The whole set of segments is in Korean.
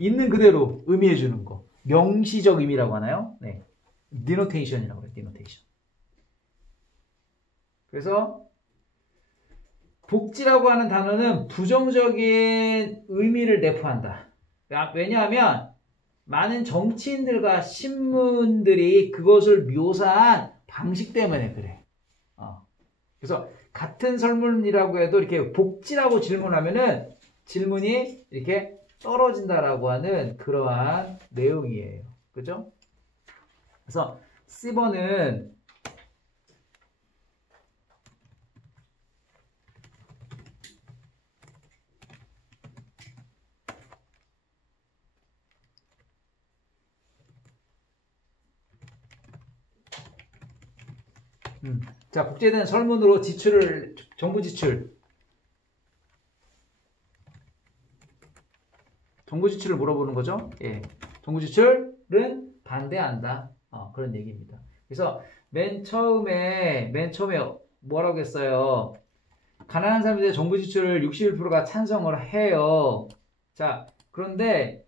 있는 그대로 의미해 주는 거. 명시적 의미라고 하나요? 네. denotation이라고 해요. denotation. 그래서 복지라고 하는 단어는 부정적인 의미를 내포한다. 왜냐하면 많은 정치인들과 신문들이 그것을 묘사한 방식 때문에 그래. 그래서 같은 설문이라고 해도 이렇게 복지라고 질문하면은 질문이 이렇게 떨어진다라고 하는 그러한 내용이에요. 그죠? 그래서 C번은 자, 복제에 대한 설문으로 지출을, 정부 지출을 물어보는 거죠. 예. 정부 지출은 반대한다. 그런 얘기입니다. 그래서 맨 처음에 뭐라고 했어요? 가난한 사람들의 정부 지출을 61%가 찬성을 해요. 자, 그런데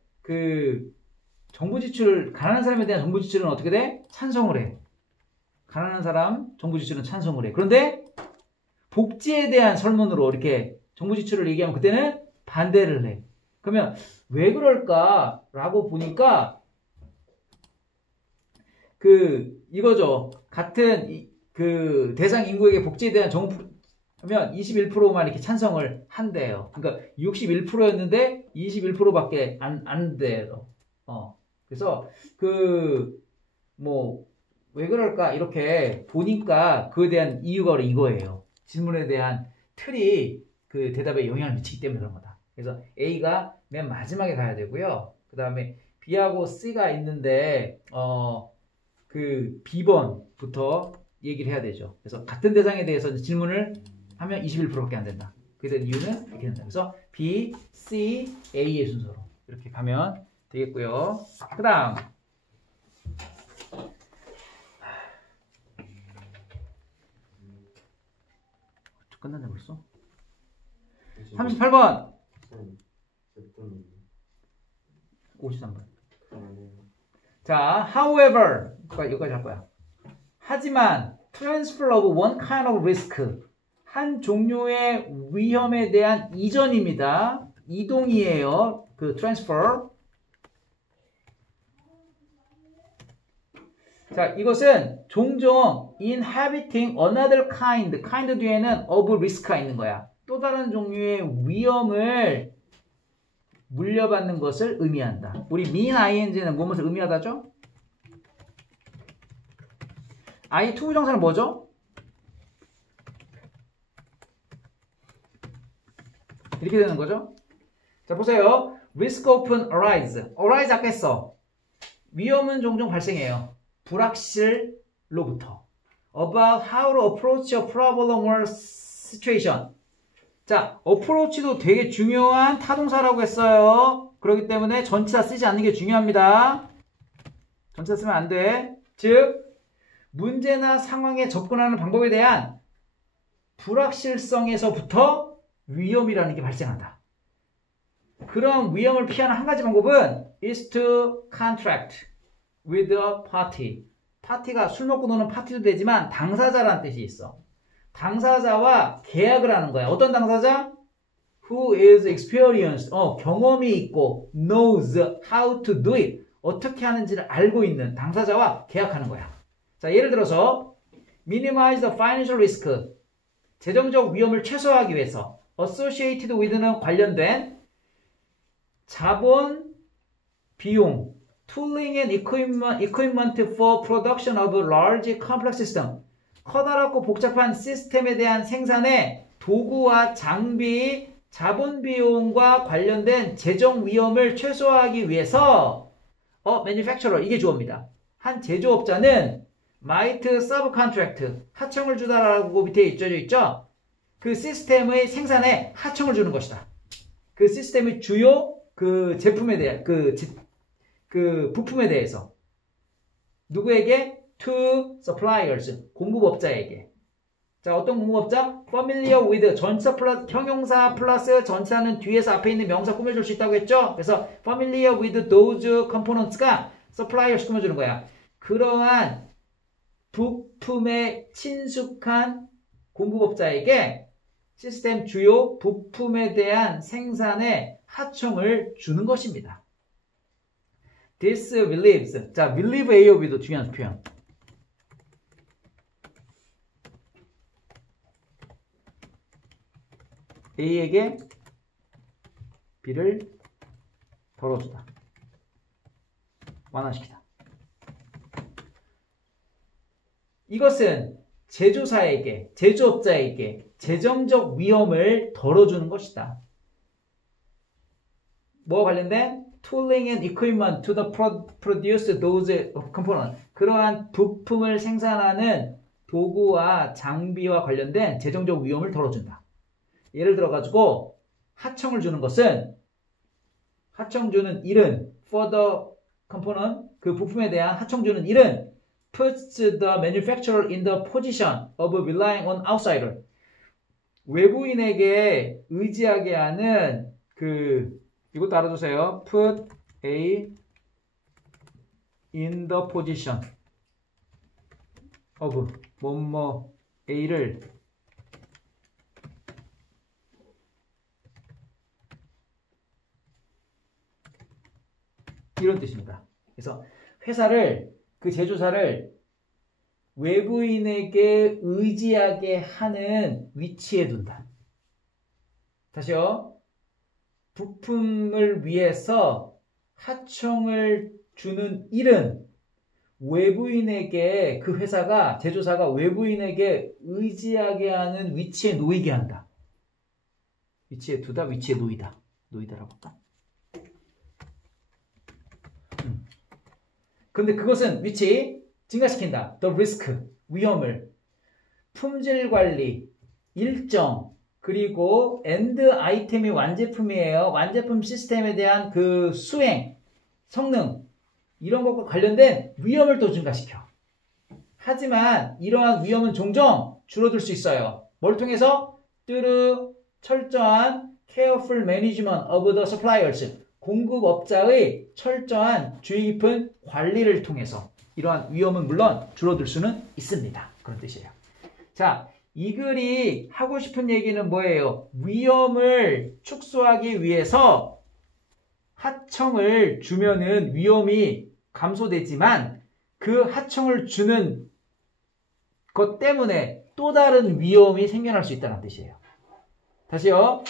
가난한 사람에 대한 정부 지출은 어떻게 돼? 찬성을 해. 가난한 사람 정부 지출은 찬성을 해. 그런데 복지에 대한 설문으로 이렇게 정부 지출을 얘기하면 그때는 반대를 해. 그러면 왜 그럴까라고 보니까 이거죠. 같은 대상 인구에게 복지에 대한 정부 하면 21%만 이렇게 찬성을 한대요. 그러니까 61%였는데 21%밖에 안 돼요. 그래서 왜 그럴까 이렇게 보니까 그에 대한 이유가 이거예요. 질문에 대한 틀이 그 대답에 영향을 미치기 때문에 그런 거다. 그래서 A가 맨 마지막에 가야 되고요. 그 다음에 B하고 C가 있는데 B번부터 얘기를 해야 되죠. 그래서 같은 대상에 대해서 질문을 하면 21%밖에 안 된다. 그에 대한 이유는 이렇게 된다. 그래서 B, C, A의 순서로 이렇게 가면 되겠고요. 그 다음 끝났네 벌써? 38번 53번 자, however 여기까지 할 거야. 하지만 transfer of one kind of risk 한 종류의 위험에 대한 이전입니다. 이동이에요. transfer. 자, 이것은 종종 inhabiting another kind 뒤에는 of risk가 있는 거야. 또 다른 종류의 위험을 물려받는 것을 의미한다. 우리 mean ing는 무엇을 의미하다죠? I 투부정사는 뭐죠? 이렇게 되는 거죠. 자, 보세요. risk often arise. arise 아까 했어. 위험은 종종 발생해요. 불확실로부터. about how to approach a problem or situation. 자, approach도 되게 중요한 타동사라고 했어요. 그렇기 때문에 전치사 쓰지 않는 게 중요합니다. 전치사 쓰면 안 돼. 즉, 문제나 상황에 접근하는 방법에 대한 불확실성에서부터 위험이라는 게 발생한다. 그런 위험을 피하는 한 가지 방법은 is to contract with a party. 파티가 술 먹고 노는 파티도 되지만 당사자라는 뜻이 있어. 당사자와 계약을 하는 거야. 어떤 당사자? Who is experienced. 경험이 있고 knows how to do it. 어떻게 하는지를 알고 있는 당사자와 계약하는 거야. 자, 예를 들어서 minimize the financial risk. 재정적 위험을 최소화하기 위해서 associated with는 관련된 자본, 비용, tooling and equipment for production of a large complex system. 커다랗고 복잡한 시스템에 대한 생산의 도구와 장비, 자본 비용과 관련된 재정 위험을 최소화하기 위해서 manufacturer, 이게 주어입니다. 한 제조업자는 might subcontract, 하청을 주다라고 밑에 있죠? 그 시스템의 생산에 하청을 주는 것이다. 그 시스템의 주요 제품에 대한 부품에 대해서 누구에게? To suppliers, 공급업자에게. 자, 어떤 공급업자? familiar with 전치사 플러스 형용사 플러스 전치사는 뒤에서 앞에 있는 명사 꾸며줄 수 있다고 했죠? 그래서 familiar with those components가 suppliers 꾸며주는 거야. 그러한 부품에 친숙한 공급업자에게 시스템 주요 부품에 대한 생산의 하청을 주는 것입니다. This relieves. 자, relieve A of B도 중요한 표현. A에게 B를 덜어주다. 완화시키다. 이것은 제조사에게, 제조업자에게 재정적 위험을 덜어주는 것이다. 뭐와 관련된? Tooling and equipment to the produce those components. 그러한 부품을 생산하는 도구와 장비와 관련된 재정적 위험을 덜어준다. 예를 들어가지고 하청을 주는 것은 하청 주는 일은 for the component 그 부품에 대한 하청 주는 일은 puts the manufacturer in the position of relying on outsider 외부인에게 의지하게 하는 이것도 알아두세요. put A in the position of 뭐뭐 A를 이런 뜻입니다. 그래서 회사를 그 제조사를 외부인에게 의지하게 하는 위치에 둔다. 다시요. 부품을 위해서 하청을 주는 일은 외부인에게 그 회사가 제조사가 외부인에게 의지하게 하는 위치에 놓이게 한다. 위치에 두다, 위치에 놓이다. 놓이다라고 할까? 근데 그것은 위치 증가시킨다. The risk, 위험을. 품질 관리, 일정, 그리고 end 아이템이 완제품이에요. 완제품 시스템에 대한 그 수행, 성능, 이런 것과 관련된 위험을 또 증가시켜. 하지만 이러한 위험은 종종 줄어들 수 있어요. 뭘 통해서? through 철저한 careful management of the suppliers. 공급업자의 철저한 주의 깊은 관리를 통해서 이러한 위험은 물론 줄어들 수는 있습니다. 그런 뜻이에요. 자, 이 글이 하고 싶은 얘기는 뭐예요? 위험을 축소하기 위해서 하청을 주면은 위험이 감소되지만 그 하청을 주는 것 때문에 또 다른 위험이 생겨날 수 있다는 뜻이에요. 다시요.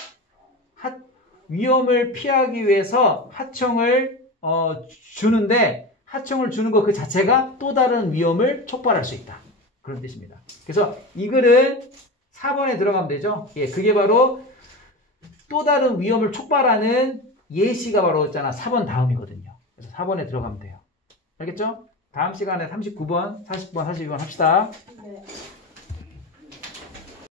위험을 피하기 위해서 하청을 주는데 하청을 주는 것 그 자체가 또 다른 위험을 촉발할 수 있다. 그런 뜻입니다. 그래서 이 글은 4번에 들어가면 되죠. 예, 그게 바로 또 다른 위험을 촉발하는 예시가 바로 있잖아. 4번 다음이거든요. 그래서 4번에 들어가면 돼요. 알겠죠? 다음 시간에 39번, 40번, 42번 합시다. 네.